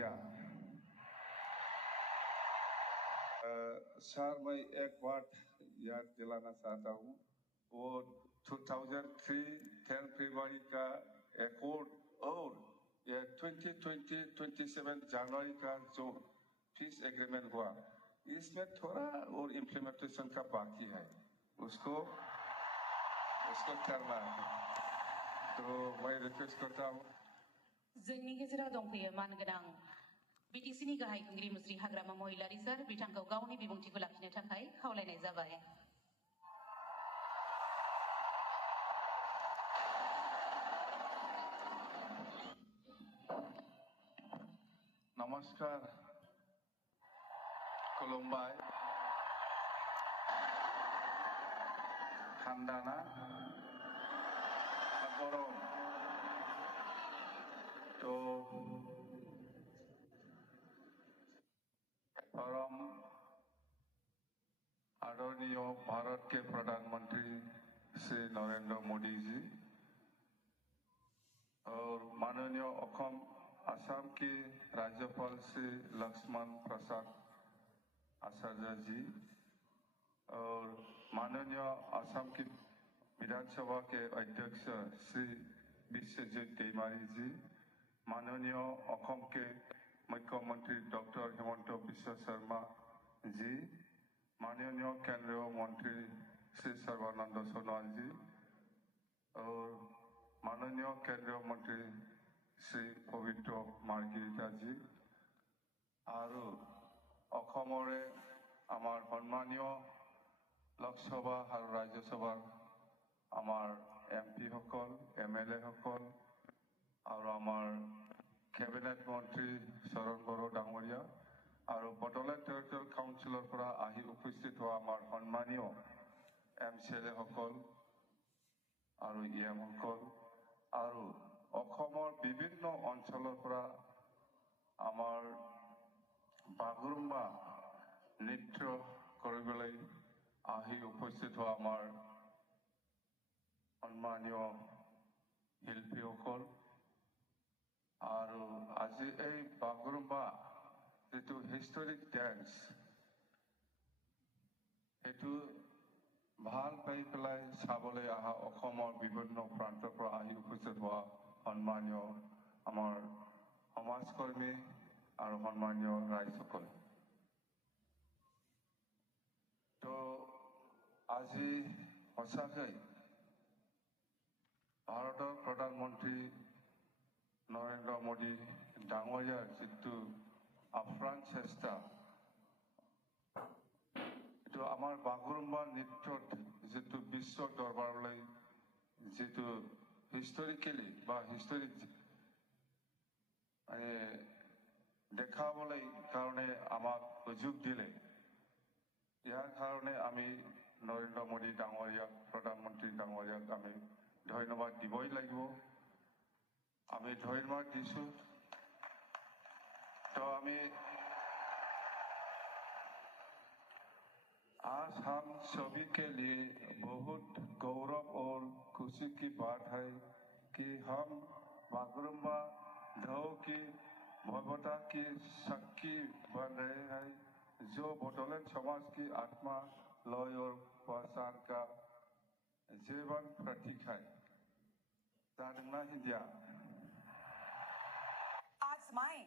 India. Sir मैं एक बात याद दिलाना चाहता हूँ, वो 2003 10 फरवरी का एकॉर्ड और ये 2027 जनवरी का जो पीस एग्रीमेंट हुआ, इसमें थोड़ा और इम्प्लीमेंटेशन का बाकी है, उसको करना है। तो मैं रिक्वेस्ट करता हूँ जोंनि गेजेराव दंफैयो मानगोनां बिटिसिनि गाहाय खुंगिरि मुस्रि हाग्रामा महिलारि सार बिथांखौ गावनि बिबुंथिखौ लाखिनो थाखाय खावलायनाय जाबाय। नमस्कार, खुलुमबाय, खान्दाना, गरम। तो परम आदरणीय भारत के प्रधानमंत्री श्री नरेंद्र मोदी जी और माननीय असम के राज्यपाल श्री लक्ष्मण प्रसाद आचार्य जी और माननीय असम की विधानसभा के अध्यक्ष श्री विश्वजीत दैमारी जी, माननीय असम के मुख्यमंत्री डॉक्टर हिमंत बिश्व शर्मा जी, माननीय केंद्रीय मंत्री श्री सर्बानंद सोनोवाल जी और माननीय केंद्रीय मंत्री श्री पवित्र मार्गेरिटा जी और अखमरे आमार सम्मानीय लोकसभा और राज्यसभा आमार एमपी हकल एमएलए हकल और आमार कैबिनेट मंत्री शरण बर डांगरिया और बडोलेंड टेरिटरियल काउंसिलर आहि उपस्थित हुआ आमार सम्मानीय एमसीएलए हकल और इएम हकल और अखमर विभिन्न अंचलर आमार बागुरुम्बा नृत्य কৰিবলৈ आहि उपस्थित हुआ आमार सम्मानीय शिल्पी हकल और आज এই बागुरुम्बा যেটো हिस्टोरिक डांस एटू ভাল পাই পেলাই চাবলৈ আহা অসমৰ বিভিন্ন প্ৰান্তৰ পৰা আহি উপস্থিত হোৱা সম্মানীয় আমাৰ সমাজকৰ্মী আৰু সম্মানীয় ৰাইজসকল। তো আজি সঁচাকৈ ভাৰতৰ প্ৰধানমন্ত্ৰী নৰেন্দ্ৰ মোদী ডাঙৰীয়াৰ যিটো আপ্ৰাণ চেষ্টা, তো আমার বাগुरुम्बा নৃত্যত যেটো বিশ্ব দরবারলৈ যেটো হিস্টোরিক্যালি বা হিস্টোরিক দেখাবলৈ কারণে আমাক সুযোগ দিলে, ইয়ার কারণে আমি নরেন্দ্র মোদী ডাঙৰীয়াক প্ৰধানমন্ত্ৰী ডাঙৰীয়াক আমি ধন্যবাদ দিবই লাগিব। আমি ধন্যবাদ দিছো। তো আমি आज हम सभी के लिए बहुत गौरव और खुशी की बात है कि हम बागुरुम्बा ढौ की भव्यता की साक्षी बन रहे हैं, जो बडोलेंड समाज की आत्मा, लय और पहचान का जीवन प्रतीक है। जादोंना हिंदिया? आज मैं